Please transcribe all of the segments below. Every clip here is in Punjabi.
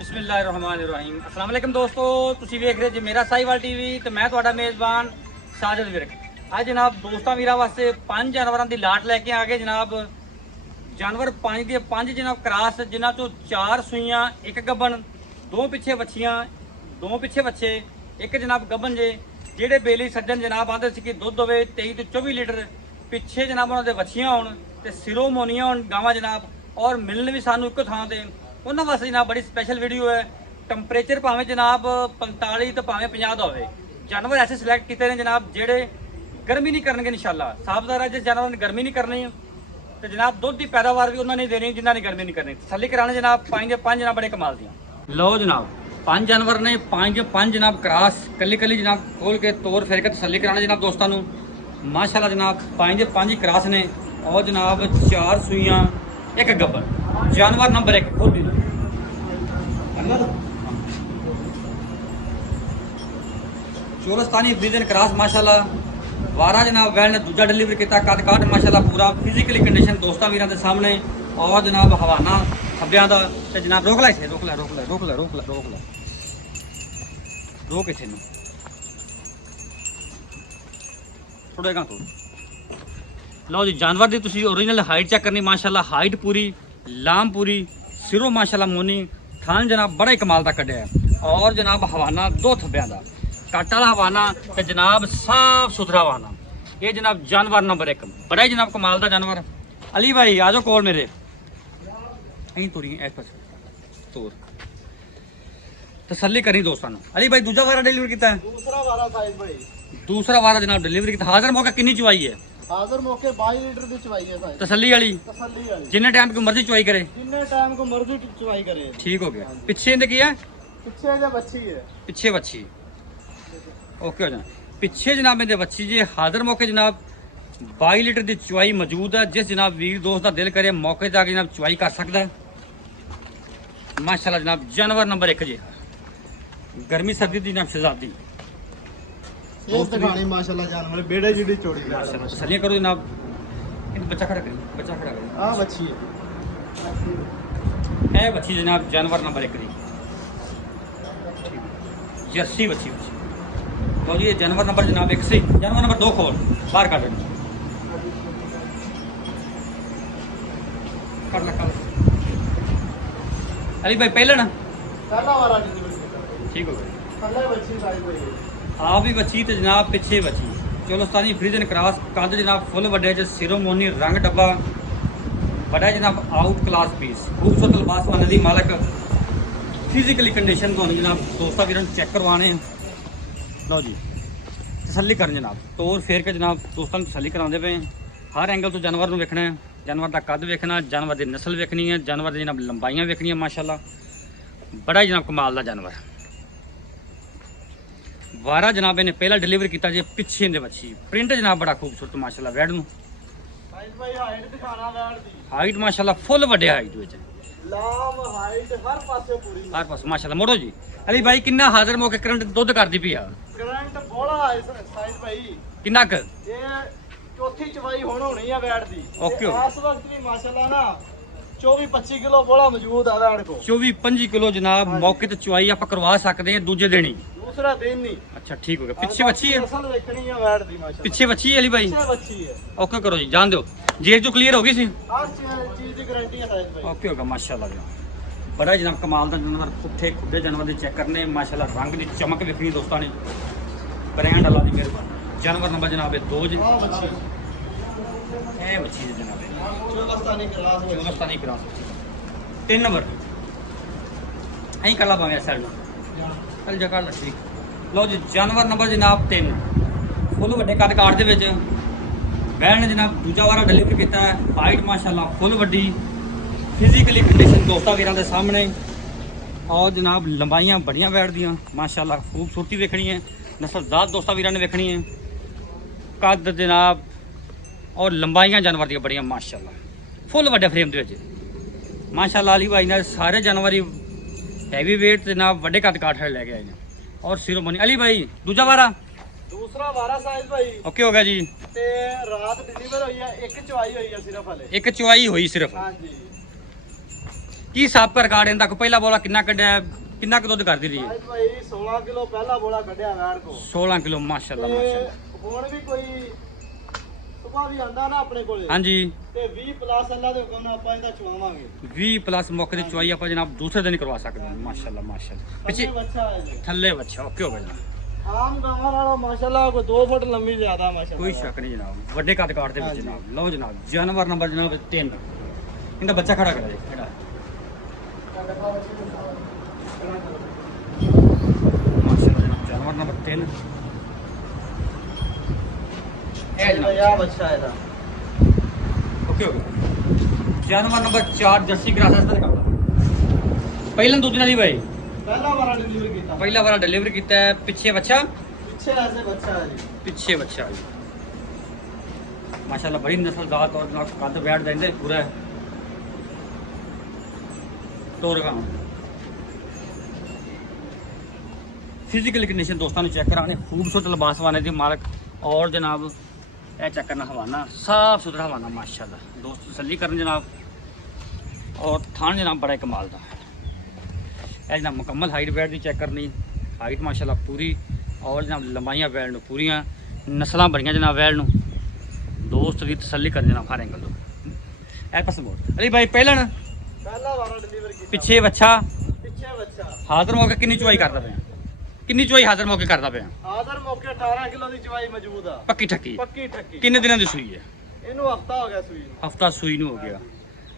ਬਿਸਮਿਲ੍ਲਾਹਿਰਰਹਿਮਾਨਿਰਰਹੀਮ। अस्सलाम वालेकुम दोस्तों, ਤੁਸੀਂ ਵੇਖ ਰਹੇ ਜੀ ਮੇਰਾ ਸਾਈਵਾਲ ਟੀਵੀ ਤੇ ਮੈਂ ਤੁਹਾਡਾ ਮੇਜ਼ਬਾਨ ਸਾਜਦ ਵਿਰਕ। ਅੱਜ ਜਨਾਬ ਦੋਸਤਾਂ ਵੀਰਾਂ ਵਾਸਤੇ 5 ਜਾਨਵਰਾਂ ਦੀ ਲਾਟ ਲੈ ਕੇ ਆ ਗਏ ਜਨਾਬ। ਜਾਨਵਰ 5 ਦੇ 5 ਜਨਾਬ ਕਰਾਸ, ਜਿਨ੍ਹਾਂ ਚੋਂ 4 ਸੂਈਆਂ, 1 ਗੱਬਣ, 2 ਪਿੱਛੇ ਬੱਚੀਆਂ, 2 ਪਿੱਛੇ ਬੱਚੇ, 1 ਜਨਾਬ ਗੱਬਣ ਜੇ। ਜਿਹੜੇ ਬੇਲੀ ਸੱਜਣ ਜਨਾਬ ਆਂਦੇ ਸੀ ਕਿ ਦੁੱਧ ਹੋਵੇ 23 ਤੋਂ 24 ਲੀਟਰ, ਪਿੱਛੇ ਜਨਾਬ ਉਹਨਾਂ ਦੇ ਬੱਚੀਆਂ ਹੋਣ ਤੇ ਸਿਰੋਂ ਮੋਨੀਆਂ ਹੋਣ ਗਾਵਾਂ ਜਨਾਬ, ਔਰ ਮਿਲਣ ਵੀ ਸਾਨੂੰ ਇੱਕੋ ਥਾਂ ਤੇ, ਉਹਨਾਂ ਵਾਸਤੇ ਜਨਾਬ ਬੜੀ ਸਪੈਸ਼ਲ ਵੀਡੀਓ ਹੈ। ਟੈਂਪਰੇਚਰ ਭਾਵੇਂ ਜਨਾਬ 45 ਤੇ ਭਾਵੇਂ 50 ਦਾ ਹੋਵੇ, ਜਾਨਵਰ ਐਸੇ ਸਿਲੈਕਟ ਕੀਤੇ ਨੇ ਜਨਾਬ ਜਿਹੜੇ ਗਰਮੀ ਨਹੀਂ ਕਰਨਗੇ ਇਨਸ਼ਾਅੱਲਾ। ਸਾਫਦਾਰ ਹੈ, ਜਿਸ ਜਾਨਵਰ ਨੇ ਗਰਮੀ ਨਹੀਂ ਕਰਨੀ ਤੇ ਜਨਾਬ ਦੁੱਧ ਦੀ ਪੈਦਾਵਾਰ ਵੀ ਉਹਨਾਂ ਨੇ ਦੇਣੀ ਜਿਨ੍ਹਾਂ ਨੇ ਗਰਮੀ ਨਹੀਂ ਕਰਨੀ। ਤਸੱਲੀ ਕਰਾਣੇ ਜਨਾਬ 5 ਜਨਾਬ ਬੜੇ ਕਮਾਲ ਦੀਆਂ। ਲਓ ਜਨਾਬ 5 ਜਾਨਵਰ ਨੇ, 5 ਜਨਾਬ ਕਰਾਸ, ਕੱਲੀ ਕੱਲੀ ਜਨਾਬ ਖੋਲ ਕੇ ਤੋਰ ਫੇਰ ਕੇ ਤਸੱਲੀ ਕਰਾਣੇ ਜਨਾਬ ਦੋਸਤਾਂ ਨੂੰ। ਮਾਸ਼ਾਅੱਲਾ ਜਨਾਬ 5 ਹੀ ਕਰਾਸ ਨੇ, और जनाब 4 सुइयां, 1 गब्बर। जानवर नंबर 1 खोल दी चोलस्तानी ब्रीजन क्रॉस माशाल्लाह। वारा जनाब वैन ने दूजा डिलीवर किया, कद काट माशाल्लाह पूरा फिजिकली कंडीशन दोस्तों वीरां दे सामने। और जनाब हवाना खब्बियां दा ते जनाब रोक ला इसे, रोक ला रोक इथे थोड़ा गा तो। लो जी जानवर की तुसी ओरिजिनल हाइट चेक करनी। माशाल्लाह हाइट पूरी, लाम पूरी, सिरों माशाल्लाह मोनी, थान जनाब बड़ा ही कमाल का कढ़िया है। और जनाब हवाना 2 थब्बियां दा, कट वाला हवाना ते जनाब साफ सुथरा हवाना। ये जनाब जानवर नंबर 1 बड़ा ही जनाब कमाल का जानवर। अली भाई आ जाओ कोल मेरे, अं तुरी इस पास तोर तसल्ली करी दोस्तों। अली भाई दूजा वारा डिलीवर किया है? दूसरा वारा जनाब डिलीवर किया। हाजिर मौका कितनी चुवाई है? हाजिर मौके 22 लीटर की चवाई है भाई। तसल्ली वाली जिन्ने टाइम को मर्जी चुवाई करे, जिन्ने टाइम को मर्जी चवाई करे। ठीक हो गया। पीछे इनके की है? पीछे जो बच्ची है, पीछे बच्ची ओके हो जाए। पीछे जनाब इनके बच्ची जी हाजिर मौके जनाब 22 लीटर की चुवाई मौजूद है। जिस जनाब वीर दोस्त का दिल करे मौके जाके जनाब चुवाई कर सकता है। माशाल्लाह जनाब जानवर नंबर 1 जी, गर्मी सर्दी की जनाब शहजादी। माशाल्लाह जानवर बेड़े जिडी चौड़ी माशाल्लाह तसल्लियां करो जनाब। बच्चा खड़ा करी, बच्चा खड़ा करी। हां बच्ची है, ए बच्ची जनाब जानवर नंबर 1 दी जर्सी बच्ची। तो जी ये जानवर नंबर जनाब 1 से जानवर नंबर 2 खोल बाहर कर देना। कर ला अली भाई पहले ना पहला वाला ठीक हो गया। पहले बच्ची साइज भाई आप भी बची तो जनाब पिछे बची। चोलस्तानी फ्रीजन क्रॉस, कद जनाब फुल वड्डे च, सिरोमोनी रंग डब्बा बड़ा जनाब आउट क्लास पीस, खूबसूरत लिबास वाले दी मालक। फिजिकली कंडीशन तो जनाब दोस्तों वीर चेक करवाने। लो जी तसल्ली कर जनाब, तोड़ फेर के जनाब दोस्तों तसल्ली कराते पे। हर एंगल तो जानवर को वेखना है, जानवर का कद वेखना, जानवर की नस्ल वेखनी है, जानवर की जनाब लंबाइयाँ वेखनियाँ। माशाल्लाह बड़ा ही जनाब कमाल का जानवर। वारा जनाब इन्हें पहला डिलीवर किया जी पिछे इनके बच्ची, प्रिंट जनाब बड़ा खूबसूरत माशाल्लाह। वैड नूं हाइट माशाल्लाह फुल वड्डे हाइट विच, लाम हाइट हर पासे पूरी, हर पास माशाल्लाह। मोड़ो जी अली भाई किन्ना हाजिर मौके करंट दुध करदी पई आ? करंट बोला है साइज भाई किन्ना क? ये चौथी चवाई होनी है वैड दी। ओके इस वक्त भी माशाल्लाह ना 24-25 किलो बोला मौजूद है वैड को। 24-25 किलो जनाब मौके ते चुवाई आप करवा सकते हैं दूजे दिन ही। दूसरा दिन नहीं। अच्छा ठीक हो गया। पिछे बच्ची है, नस्ल देखनी है वैड दी माशाल्लाह। पिछे बच्ची है अली भाई? पीछे बच्ची है। ओके करो जी, जान दो जेल जो क्लियर हो गई सी, हर चीज की गारंटी है साइज भाई। ओके होगा माशाल्लाह। बड़ा जनाब कमाल का जानवर, पुट्ठे खुदे जानवर के चेक करने माशाल्लाह। रंग की चमक वेखनी दोस्तों ने, ब्रांड अल्लाह की मेहरबानी। जानवर नंबर जनाब 2 जी हां बच्ची है, बच्ची है जनाब चोलस्तानी क्रॉस है। चोलस्तानी क्रॉस 3 नंबर अं कर ला पावे साइड चल जा कर ला ठीक। लो जी जानवर नंबर जनाब 3 फुल वड्डे कद काट दे विच, वैन ने जनाब दूजा वारा डिलीवर किया है। हाइट माशाल्लाह फुल वड्डी, फिजिकली कंडीशन दोस्तों वीरां दे सामने। और जनाब लंबाइयां बड़ियां वैड दियां माशाल्लाह, खूबसूरती वेखनी है, नस्लजात दोस्तों वीरां ने वेखनी है। कद जनाब और लंबाइयां जानवर दी बड़ियां माशाल्लाह, फुल वड्डे फ्रेम दे विच माशाल्लाह। अली भाई ने सारे जानवर ही हैवी वेट जनाब वड्डे कद काट लैके आए हैं। और सिरोमनी अली भाई दूजा वारा? दूसरा वारा साइज भाई ओके हो गया जी। ते रात डिलीवर हुई है, एक चवाई हुई है सिर्फ हले, एक चुवाई हुई सिर्फ। हां जी। ਕੀ ਹਿਸਾਬ ਕਰ ਰਿਕਾਰਡ ਇਹਦਾ? ਪਹਿਲਾ ਬੋਲਾ ਕਿੰਨਾ ਕੱਢਿਆ, ਕਿੰਨਾ ਕੁ ਦੁੱਧ ਕਰਦੀ ਰਹੀ ਹੈ? ਸਾਹਿਬ ਭਾਈ 16 ਕਿਲੋ ਪਹਿਲਾ ਬੋਲਾ ਕੱਢਿਆ ਵੈੜ ਕੋ। 16 ਕਿਲੋ ਮਾਸ਼ਾਅੱਲਾ ਮਾਸ਼ਾਅੱਲਾ। ਹੁਣ ਵੀ ਕੋਈ ਸੁਭਾ ਵੀ ਆਂਦਾ ਨਾ ਆਪਣੇ ਕੋਲੇ ਹਾਂਜੀ ਤੇ 20 ਪਲੱਸ ਅੱਲਾ ਦੇ ਹੁਕਮ ਨਾਲ ਆਪਾਂ ਇਹਦਾ ਚਵਾਵਾਂਗੇ। 20 ਪਲੱਸ ਮੌਕੇ ਤੇ ਚੁਆਈ ਆਪਾਂ ਜਨਾਬ ਦੂਸਰੇ ਦਿਨ ਹੀ ਕਰਵਾ ਸਕਦੇ ਹਾਂ ਮਾਸ਼ਾਅੱਲਾ ਮਾਸ਼ਾਅੱਲਾ। ਪਿੱਛੇ ਬੱਚਾ ਹੈ ਜੀ, ਥੱਲੇ ਬੱਚਾ ਓਕੇ ਹੋ ਗਿਆ ਜਨਾਬ। ਆਮ ਗਾਵਾਂ ਨਾਲੋਂ ਮਾਸ਼ਾਅੱਲਾ ਕੋਈ 2 ਫੁੱਟ ਲੰਮੀ ਜ਼ਿਆਦਾ ਮਾਸ਼ਾਅੱਲਾ। ਕੋਈ ਸ਼ੱਕ ਨਹੀਂ ਜਨਾਬ, ਵੱਡੇ ਕੱਦ ਕਾਠ ਦੇ ਵਿੱਚ ਜਨਾਬ। ਲਓ ਜਨਾਬ ਜਾਨਵਰ ਨੰਬਰ ਜਨਾਬ 3, ਇਹਦਾ ਬੱਚਾ ਖੜਾ ਕਰਾ ਜੀ ਖੜਾ ਮਾਸ਼ਾਅੱਲਾ ਜਨਾਬ। ਜਾਨਵਰ ਨੰਬਰ 3 ਇਹ ਜਨਾਬ ਇਹ ਬੱਚਾ ਇਹਦਾ ਓਕੇ ਹੋ ਗਿਆ। ਜਾਨਵਰ ਨੰਬਰ 4 ਜਰਸੀ ਕਰਾਸ ਦਾ ਕਰਦਾ। ਪਹਿਲਾਂ ਦੁੱਧ ਨਾਲ ਹੀ ਬਾਈ ਪਹਿਲਾ ਵਾਰ ਡਿਲੀਵਰ ਕੀਤਾ। ਪਹਿਲਾ ਵਾਰ ਡਿਲੀਵਰ ਕੀਤਾ ਹੈ। ਪਿੱਛੇ ਬੱਚਾ, ਪਿੱਛੇ ਐਸੇ ਬੱਚਾ ਹੈ ਜੀ। ਪਿੱਛੇ ਬੱਚਾ ਜੀ ਮਾਸ਼ਾਅੱਲਾ। ਬੜੀ ਨਸਲਦਾਰ ਔਰ ਨਾਲ ਕੱਦ ਬੈਠ ਦਿੰਦੇ ਪੂਰਾ ਤੋਰ ਗਾ। ਫਿਜ਼ੀਕਲ ਕੰਡੀਸ਼ਨ ਦੋਸਤਾਂ ਨੂੰ ਚੈੱਕ ਕਰਾਣੇ। ਖੂਬਸੂਰਤ ਲਿਬਾਸ ਵਾਲੇ ਦੀ ਮਾਲਕ ਔਰ ਜਨਾਬ ਇਹ ਚੈੱਕ ਕਰਨਾ ਹਵਾਨਾ ਸਾਫ ਸੁਥਰਾ ਹਵਾਨਾ ਮਾਸ਼ਾਅੱਲਾ। ਦੋਸਤ ਤਸੱਲੀ ਕਰਨ ਜਨਾਬ। ਔਰ ਥਾਣ ਜਨਾਬ ਬੜਾ ਕਮਾਲ ਦਾ। ਇਹ ਜਨਾਬ ਮੁਕੰਮਲ ਹਾਈਟ ਬੈਡ ਦੀ ਚੈੱਕ ਕਰਨੀ। ਹਾਈਟ ਮਾਸ਼ਾਅੱਲਾ ਪੂਰੀ ਔਰ ਜਨਾਬ ਲੰਬਾਈਆਂ ਬੈਡ ਨੂੰ ਪੂਰੀਆਂ, ਨਸਲਾਂ ਬੜੀਆਂ ਜਨਾਬ ਬੈਡ ਨੂੰ। ਦੋਸਤ ਦੀ ਤਸੱਲੀ ਕਰਨ ਜਨਾਬ ਹਰ ਐਂਗਲ ਤੋਂ। ਇਹ ਪਾਸੇ ਮੋੜ ਅਲੀ ਭਾਈ ਪਹਿਲਾਂ ਪਹਿਲਾ ਵਾਰ ਡਿਲੀਵਰ ਕੀਤਾ। ਪਿੱਛੇ ਬੱਚਾ ਪਿੱਛੇ ਬੱਚਾ ਹਾਜ਼ਰ ਮੌਕੇ ਕਿੰਨੀ ਚੁਆਈ ਕਰਦਾ ਪਿਆ? ਕਿੰਨੀ ਚੁਆਈ ਹਾਜ਼ਰ ਮੌਕੇ ਕਰਦਾ ਪਿਆ? ਆਦਰ ਮੌਕੇ 18 ਕਿਲੋ ਦੀ ਚਵਾਈ ਮੌਜੂਦ ਆ। ਪੱਕੀ ਠੱਕੀ ਪੱਕੀ ਠੱਕੀ। ਕਿੰਨੇ ਦਿਨਾਂ ਦੀ ਸੂਈ ਹੈ? ਇਹਨੂੰ ਹਫਤਾ ਹੋ ਗਿਆ ਸੂਈ ਨੂੰ। ਹਫਤਾ ਸੂਈ ਨੂੰ ਹੋ ਗਿਆ।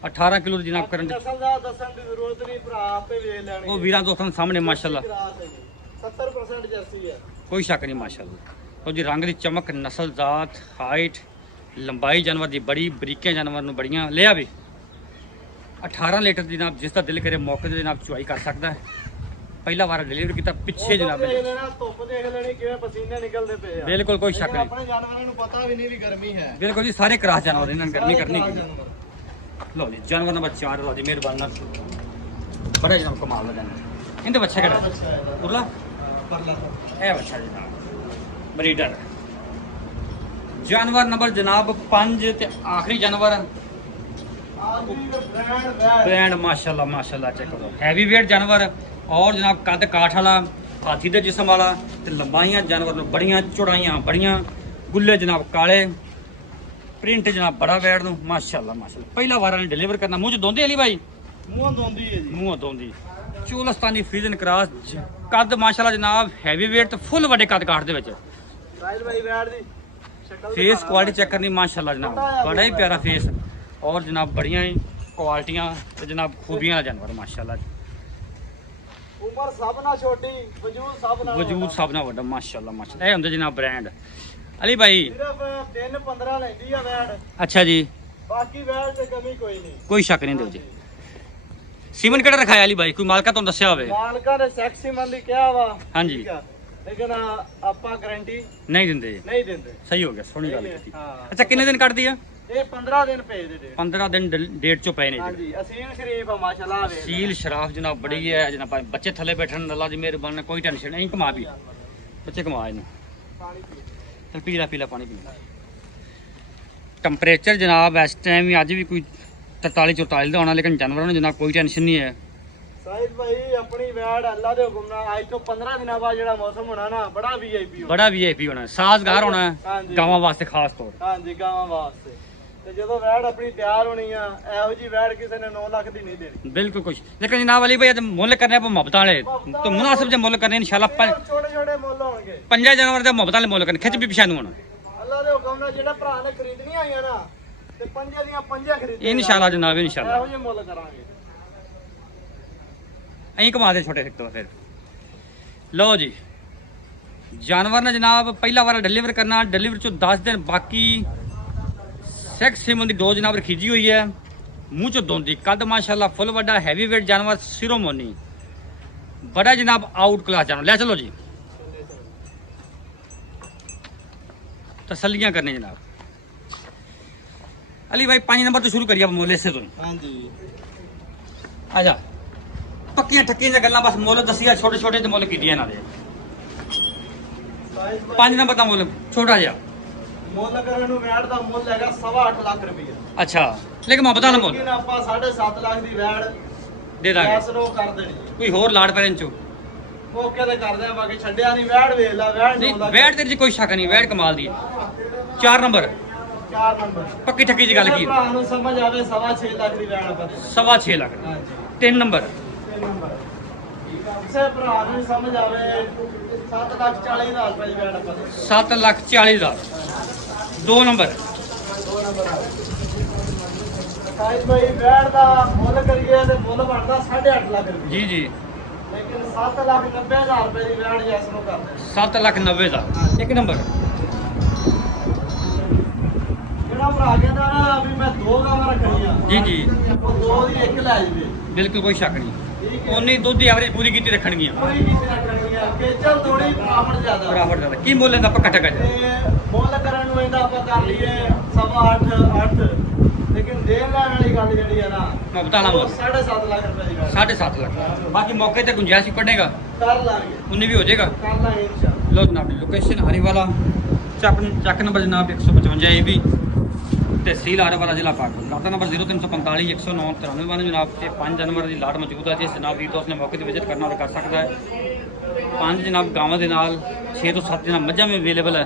18 ਕਿਲੋ ਦੀ ਜਨਾਬ ਕਰਨ ਦੀ ਨਸਲ ਦਾ ਦੱਸਣ ਦੀ ਜ਼ਰੂਰਤ ਨਹੀਂ, ਭਰਾ ਆਪੇ ਵੇਚ ਲੈਣਗੇ। ਉਹ ਵੀਰਾਂ ਦੋਸਤਾਂ ਦੇ ਸਾਹਮਣੇ ਮਾਸ਼ਾਅੱਲਾ 70% ਜਰਸੀ ਹੈ। ਕੋਈ ਸ਼ੱਕ ਨਹੀਂ ਮਾਸ਼ਾਅੱਲਾ। ਉਹਦੀ ਰੰਗ ਦੀ ਚਮਕ, ਨਸਲ ਜ਼ਾਤ, ਹਾਈਟ, ਲੰਬਾਈ ਜਾਨਵਰ ਦੀ ਬੜੀ, ਬਰੀਕੀਆਂ ਜਾਨਵਰ ਨੂੰ ਬੜੀਆਂ। ਲਿਆ ਵੀ 18 ਲੀਟਰ ਦੀ ਜਨਾਬ ਜਿਸ ਦਾ ਦਿਲ ਕਰੇ ਮੌਕੇ ਤੇ ਜਨਾਬ ਚੁਆਈ ਕਰ ਸਕਦਾ ਹੈ। ਪਹਿਲਾ ਵਾਰ ਡਿਲੀਵਰ ਕੀਤਾ ਪਿੱਛੇ ਜਨਾਬ। ਦੇਖ ਲੈਣਾ, ਧੁੱਪ ਦੇਖ ਲੈਣੀ ਕਿਵੇਂ ਪਸੀਨੇ ਨਿਕਲਦੇ ਪਏ ਆ। ਬਿਲਕੁਲ ਕੋਈ ਸ਼ੱਕ ਨਹੀਂ। ਆਪਣੇ ਜਾਨਵਰਾਂ ਨੂੰ ਪਤਾ ਵੀ ਨਹੀਂ ਵੀ ਗਰਮੀ ਹੈ। ਬਿਲਕੁਲ ਜੀ ਸਾਰੇ ਕਰਾਸ ਜਾਨਵਰ ਇਹਨਾਂ ਨੇ ਗਰਮੀ ਕਰਨੀ। ਸਾਰੇ ਜਾਨਵਰ। ਲਓ ਜੀ ਜਾਨਵਰ ਨੰਬਰ 4 ਦਾ ਦੀ ਮਿਹਰਬਾਨੀ ਨਾਲ ਬੜਾ ਜਨਾਬ ਕਮਾਲ ਦਾ ਜਾਨਵਰ। ਇਹਦੇ ਬੱਚਾ ਕਿਹੜਾ? ਬੱਚਾ ਇਹਦਾ ਉਰਲਾ ਪਰਲਾ। ਇਹ ਬੱਚਾ ਜਨਾਬ ਬਰੀਡਰ। ਜਾਨਵਰ ਨੰਬਰ ਜਨਾਬ 5 ਤੇ ਆਖਰੀ ਜਾਨਵਰ ਆਦਮੀ ਦਾ ਬ੍ਰਾਂਡ ਵੈੜ। ਬ੍ਰਾਂਡ ਮਾਸ਼ਾਅੱਲਾ ਮਾਸ਼ਾਅੱਲਾ। ਚੈੱਕ ਕਰੋ ਹੈਵੀ ਵੇਟ ਜਾਨਵਰ ਔਰ ਜਨਾਬ ਕੱਦ ਕਾਠ ਵਾਲਾ, ਹਾਥੀ ਦੇ ਜਿਸਮ ਵਾਲਾ ਤੇ ਲੰਬਾਈਆਂ ਜਾਨਵਰ ਨੂੰ ਬੜੀਆਂ ਚੌੜਾਈਆਂ ਬੜੀਆਂ, ਗੁੱਲੇ ਜਨਾਬ ਕਾਲੇ, ਪ੍ਰਿੰਟ ਜਨਾਬ ਬੜਾ ਵੈੜ ਨੂੰ ਮਾਸ਼ਾਅੱਲਾ ਮਾਸ਼ਾਅੱਲਾ। ਪਹਿਲਾ ਵਾਰ ਨੇ ਡਿਲੀਵਰ ਕਰਨਾ। ਮੂੰਹ ਚ ਦੋਂਦੇ ਅਲੀ ਭਾਈ? ਮੂੰਹ ਦੋਂਦੀ ਹੈ ਜੀ। ਮੂੰਹ ਦੋਂਦੀ। ਚੋਲਸਤਾਨੀ ਫਰੀਜ਼ਨ ਕਰਾਸ ਕੱਦ ਮਾਸ਼ਾਅੱਲਾ ਜਨਾਬ ਹੈਵੀ ਵੇਟ ਤੇ ਫੁੱਲ ਵੱਡੇ ਕੱਦ ਕਾਠ ਦੇ ਵਿੱਚ। ਸਾਹਿਲ ਭਾਈ ਵੈੜ ਦੀ ਸ਼ਕਲ ਫੇਸ ਕੁਆਲਿਟੀ ਚੈੱਕ ਕਰਨੀ ਮਾਸ਼ਾਅੱਲਾ ਜਨਾਬ ਬੜਾ ਹੀ ਪਿਆਰਾ ਫੇਸ ਔਰ ਜਨਾਬ ਬੜੀਆਂ ਹੀ ਕੁਆਲਿਟੀਆਂ ਤੇ ਜਨਾਬ ਖੂਬੀਆਂ ਦਾ ਜਾਨਵਰ ਮਾਸ਼ਾਅੱਲਾ। ਉਮਰ ਸਭ ਨਾਲ ਛੋਟੀ, ਵਜੂਦ ਸਭ ਨਾਲ ਵਜੂਦ ਵੱਡਾ। ਸਭ ਨਾਲ ਵੱਡਾ ਮਾਸ਼ਾਅੱਲਾ ਮਾਸ਼ਾਅੱਲਾ। ਇਹ ਹੁੰਦੇ ਜਨਾਬ ਬ੍ਰਾਂਡ। ਅਲੀ ਭਾਈ ਸਿਰਫ 3-15 ਲੈਂਦੀ ਆ ਵੈੜ, ਅੱਛਾ ਜੀ ਬਾਕੀ ਵੈੜ ਤੇ ਕਮੀ ਕੋਈ ਨਹੀਂ। ਕੋਈ ਸ਼ੱਕ ਨਹੀਂ ਦਿਓ ਜੀ। ਸੀਮਨ ਕਿਹੜਾ ਰਖਾਇਆ ਅਲੀ ਭਾਈ? ਕੋਈ ਮਾਲਕਾ ਤੁਹਾਨੂੰ ਦੱਸਿਆ ਹੋਵੇ? ਮਾਲਕਾਂ ਨੇ ਸੈਕਸੀ ਮੰਦੀ ਕਿਹਾ ਵਾ ਹਾਂਜੀ। ਠੀਕ ਆ, ਲੇਕਿਨ ਆਪਾਂ ਗਾਰੰਟੀ ਨਹੀਂ ਦਿੰਦੇ ਜੀ। ਨਹੀਂ ਦਿੰਦੇ। ਸਹੀ ਹੋ ਗਿਆ, ਸੋਹਣੀ ਗੱਲ ਕੀਤੀ। ਹਾਂ। ਅੱਛਾ ਕਿੰਨੇ ਦਿਨ ਕੱਢਦੀ ਆ? ਇਹ 15 ਦਿਨ ਭੇਜ ਦੇ ਦੇ। 15 ਦਿਨ ਡੇਟ ਚੋਂ ਪਏ ਨੇ ਜੀ। ਹਾਂਜੀ, ਅਸੀਲ ਸ਼ਰੀਫ ਆ ਮਾਸ਼ਾਅੱਲਾ। ਵੇਖ ਸੀਲ ਸ਼ਰਾਫ ਜਨਾਬ ਬੜੀ ਹੈ ਜਨਾਬ। ਬੱਚੇ ਥੱਲੇ ਬੈਠਣ ਅੱਲਾ ਦੀ ਮਿਹਰਬਾਨੀ ਨਾਲ ਕੋਈ ਟੈਨਸ਼ਨ ਨਹੀਂ। ਕਮਾ ਵੀ ਬੱਚੇ ਕਮਾ ਇਹਨੂੰ। ਪਾਣੀ ਪੀ। ਚਲ ਪੀਲਾ ਪੀਲਾ ਪਾਣੀ ਪੀਲਾ। ਟੈਂਪਰੇਚਰ ਜਨਾਬ ਇਸ ਟਾਈਮ ਵੀ ਅੱਜ ਵੀ ਕੋਈ 43-44 ਦਾ ਹੋਣਾ, ਲੇਕਿਨ ਜਾਨਵਰਾਂ ਨੂੰ ਜਨਾਬ ਕੋਈ ਟੈਨਸ਼ਨ ਨਹੀਂ ਹੈ। ਸਾਹਿਬ ਭਾਈ ਆਪਣੀ ਵੈੜ ਅੱਲਾ ਦੇ ਹੁਕਮ ਨਾਲ ਅੱਜ ਤੋਂ 15 ਦਿਨਾਂ ਬਾਅਦ ਜਿਹੜਾ ਮੌਸਮ ਹੋਣਾ ਨਾ ਬੜਾ ਵੀਆਈਪੀ ਹੋਣਾ। ਬੜਾ ਵੀਆਈਪੀ ਹੋਣਾ, ਸਾਜ਼ਗਾਰ ਹੋਣਾ ਹਾਂਜੀ। ਗਾਵਾਂ ਵਾਸਤੇ ਖਾਸ ਤੌਰ। ਹਾਂਜੀ, ਗਾਵਾਂ ਵਾਸਤੇ। ਤੇ ਜਦੋਂ ਵੈੜ ਆਪਣੀ ਤਿਆਰ ਹੋਣੀ ਆ, ਇਹੋ ਜੀ ਵੈੜ ਕਿਸੇ ਨੇ 9 ਲੱਖ ਦੀ ਨਹੀਂ ਦੇਣੀ। ਬਿਲਕੁਲ ਕੁਛ। ਲੇਕਿਨ ਜਨਾਬ ਅਲੀ ਭਾਈ ਅੱਜ ਮੁੱਲ ਕਰਨੇ ਆਪਾਂ ਮੁਹੱਬਤਾਂ ਵਾਲੇ ਤਾਂ ਮੁਨਾਸਿਬ ਜੇ ਮੁੱਲ ਕਰਨੇ ਇਨਸ਼ਾਅੱਲਾ। ਛੋਟੇ ਛੋਟੇ ਮੁੱਲ ਹੋਣਗੇ। 5 ਜਾਨਵਰ ਦੇ ਮੁਹੱਬਤਾਂ ਵਾਲੇ ਮੁੱਲ ਕਰਨੇ ਖਿੱਚ ਵੀ ਪਿਛਾਨੂੰ ਹੋਣਾ ਅੱਲਾ ਦੇ ਹੁਕਮ ਨਾਲ ਜਿਹੜਾ ਭਰਾ ਨੇ ਖਰੀਦਣੀ ਆਈਆਂ ਨਾ ਤੇ ਪੰਜਾਂ ਦੀਆਂ ਪੰਜਾਂ ਖਰੀਦੇ ਇਨਸ਼ਾਅੱਲਾ ਜਨਾਬ ਇਨਸ਼ਾਅੱਲਾ। ਇਹੋ ਜਿਹੇ ਮੁੱਲ ਕਰਾਂਗੇ। ਐਂ ਕਮਾ ਦੇ ਛੋਟੇ ਸਿੱਟੋ ਫਿਰ। ਲਓ ਜੀ ਜਾਨਵਰ ਨੇ ਜਨਾਬ ਪਹਿਲਾ ਵਾਰ ਡਿਲੀਵਰ ਕਰਨਾ। ਡਿਲੀਵਰ ਚੋਂ 10 ਦਿਨ ਬਾਕੀ। ਸੈਕਸ ਸੀਮਨ ਦੀ ਡੋਜ਼ ਜਨਾਬ ਖਿੱਚੀ ਹੋਈ ਹੈ। ਮੂੰਹ ਚੋਂ ਦੋਂਦੀ। ਕੱਦ ਮਾਸ਼ਾਅੱਲਾ ਫੁੱਲ ਵੱਡਾ ਹੈਵੀ ਵੇਟ ਜਾਨਵਰ। ਸਿਰੋਮੋਨੀ ਬੜਾ ਜਨਾਬ ਆਊਟ ਕਲਾਸ ਜਾਨਵਰ। ਲੈ ਚਲੋ ਜੀ ਤਸੱਲੀਆਂ ਕਰਨੇ ਜਨਾਬ। ਅਲੀ ਭਾਈ 5 ਨੰਬਰ ਤੋਂ ਸ਼ੁਰੂ ਕਰੀਏ ਆਪਾਂ ਮੁੱਲ ਇਸੇ ਤੋਂ। ਹਾਂਜੀ, ਆ ਜਾ ਪੱਕੀਆਂ ਠੱਕੀਆਂ ਦੀਆਂ ਗੱਲਾਂ ਬਸ ਮੁੱਲ ਦੱਸੀਆਂ। ਛੋਟੇ ਛੋਟੇ ਤੇ ਮੁੱਲ ਕੀਤੀਆਂ ਇਹਨਾਂ ਦੇ। ਸਾਹਿਬ 5 ਨੰਬਰ ਦਾ ਮੁੱਲ ਛੋਟਾ ਜਿਹਾ। ਮੁੱਲ ਕਰਨ ਨੂੰ ਵੈੜ ਦਾ ਮੁੱਲ ਹੈਗਾ 8.5 ਲੱਖ ਰੁਪਏ। ਅੱਛਾ ਲੇਕਿਨ ਮੁਹੱਬਤਾਂ ਨਾਲ ਮੁੱਲ। ਲੇਕਿਨ ਆਪਾਂ 7.5 ਲੱਖ ਦੀ ਵੈੜ ਦੇ ਦਾਂਗੇ। ਜੈਸ ਨੂੰ ਕਰ ਦੇਣੀ ਕੋਈ ਹੋਰ ਲਾੜ ਪੈਰਨ ਚੋ ਮੌਕੇ ਤੇ ਕਰਦੇ ਆ, ਬਾਕੀ ਛੱਡਿਆ ਨਹੀਂ ਵੈੜ ਵੇਖ ਲੈ ਵੈੜ ਨਹੀਂ, ਨੂੰ ਦਾ ਵੈਟ ਤੇਰੇ 'ਚ ਕੋਈ ਸ਼ੱਕ ਨਹੀਂ, ਵੈਟ ਕਮਾਲ ਦੀ ਹੈ। 4 ਨੰਬਰ 4 ਨੰਬਰ ਪੱਕੀ ਠੱਕੀ ਦੀ ਗੱਲ ਕੀ, ਭਰਾ ਨੂੰ ਸਮਝ ਆਵੇ 6.5 ਲੱਖ ਦੀ ਵੈੜ ਆਪਾਂ ਦੇ 6.5 ਲੱਖ। ਹਾਂਜੀ 3 ਨੰਬਰ 3 ਨੰਬਰ ਕਿਸੇ ਭਰਾ ਨੂੰ ਵੀ ਸਮਝ ਆਵੇ 7,40,000 ਰੁਪਏ ਦੀ ਵੈੜ ਆਪਾਂ ਦੇ 7,40,000। 2 ਨੰਬਰ 2 ਨੰਬਰ ਸਾਈਜ਼ ਭਾਈ ਵੈੜ ਦਾ ਮੁੱਲ ਕਰੀਏ ਤੇ ਮੁੱਲ ਬਣਦਾ 8.5 ਲੱਖ ਰੁਪਏ, ਜੀ ਜੀ ਲੇਕਿਨ 7,90,000 ਰੁਪਏ ਦੀ ਵੈੜ ਜੈਸ ਨੂੰ ਕਰਦੇ 7,90,000। 1 ਨੰਬਰ ਜਿਹੜਾ ਭਰਾ ਕਹਿੰਦਾ ਨਾ ਵੀ ਮੈਂ 2 ਗਾਵਾਂ ਰੱਖਣੀਆਂ, ਜੀ ਜੀ ਉਹ 2 ਦੀ 1 ਲੈ ਜਾਵੇ, ਬਿਲਕੁਲ ਕੋਈ ਸ਼ੱਕ ਨਹੀਂ, ਠੀਕ ਹੈ। ਉਨੀ ਦੁੱਧ ਦੀ ਐਵਰੇਜ ਪੂਰੀ ਕੀਤੀ ਰੱਖਣਗੀਆਂ। ਪੂਰੀ ਕਿਸੇ ਰੱਖਣੀਆਂ ਵੇਚਣ ਥੋੜੀ ਪ੍ਰੋਫਿਟ ਜ਼ਿਆਦਾ ਬਰਾਬਰ ਦਾ ਕੀ ਮੁੱਲ ਇਹਦਾ ਪੱਕਾ ਠੱਕਾ ਜੀ? ਤੇ ਮੁੱਲ ਕਰਨ ਨੂੰ ਇਹਦਾ ਆਪਾਂ ਕਰ ਲਈਏ 8.5 ਲੇਕਿਨ ਦੇਣ ਲੈਣ ਵਾਲੀ ਗੱਲ ਜਿਹੜੀ ਆ ਨਾ ਮੈਂ ਬਤਾ ਲਾਂ ਉਹ 7.5 ਲੱਖ ਰੁਪਏ ਦੀ ਗੱਲ 7.5 ਲੱਖ। ਬਾਕੀ ਮੌਕੇ ਤੇ ਗੁੰਜਾਇਸ਼ ਹੀ ਕੱਢੇਗਾ, ਕਰ ਲਾਂਗੇ, ਉਨੀ ਵੀ ਹੋ ਜਾਏਗਾ। ਕਰ ਲਾਂਗੇ ਇਨਸ਼ਾਅੱਲਾ। ਲੋ ਜਨਾਬ ਲੋਕੇਸ਼ਨ ਹਰੀਵਾਲਾ, ਚੱਕ ਨੰਬਰ ਜਨਾਬ 155 AB, ਤਹਿਸੀਲ ਹਰੀਵਾਲਾ, ਜ਼ਿਲ੍ਹਾ ਪਾਕਪੁਰ। ਲਾਟਾ ਨੰਬਰ 0345 109 93 ਜਨਾਬ। ਤੇ 5 ਜਨਵਰੀ ਦੀ ਲਾਟ ਮੌਜੂਦ ਹੈ। ਜਿਸ ਜਨਾਬ ਵੀਰ ਦੋਸਤ ਨੇ ਮੌਕੇ ਤੇ ਵਿਜ਼ਿਟ ਕਰਨਾ ਉਹ ਕਰ ਸਕਦਾ ਹੈ। 5 ਜਨਾਬ ਗਾਵਾਂ ਦੇ ਨਾਲ 6 ਤੋਂ 7 ਜਨਾਬ ਮੱਝਾਂ ਵੀ ਅਵੇਲੇਬਲ ਹੈ।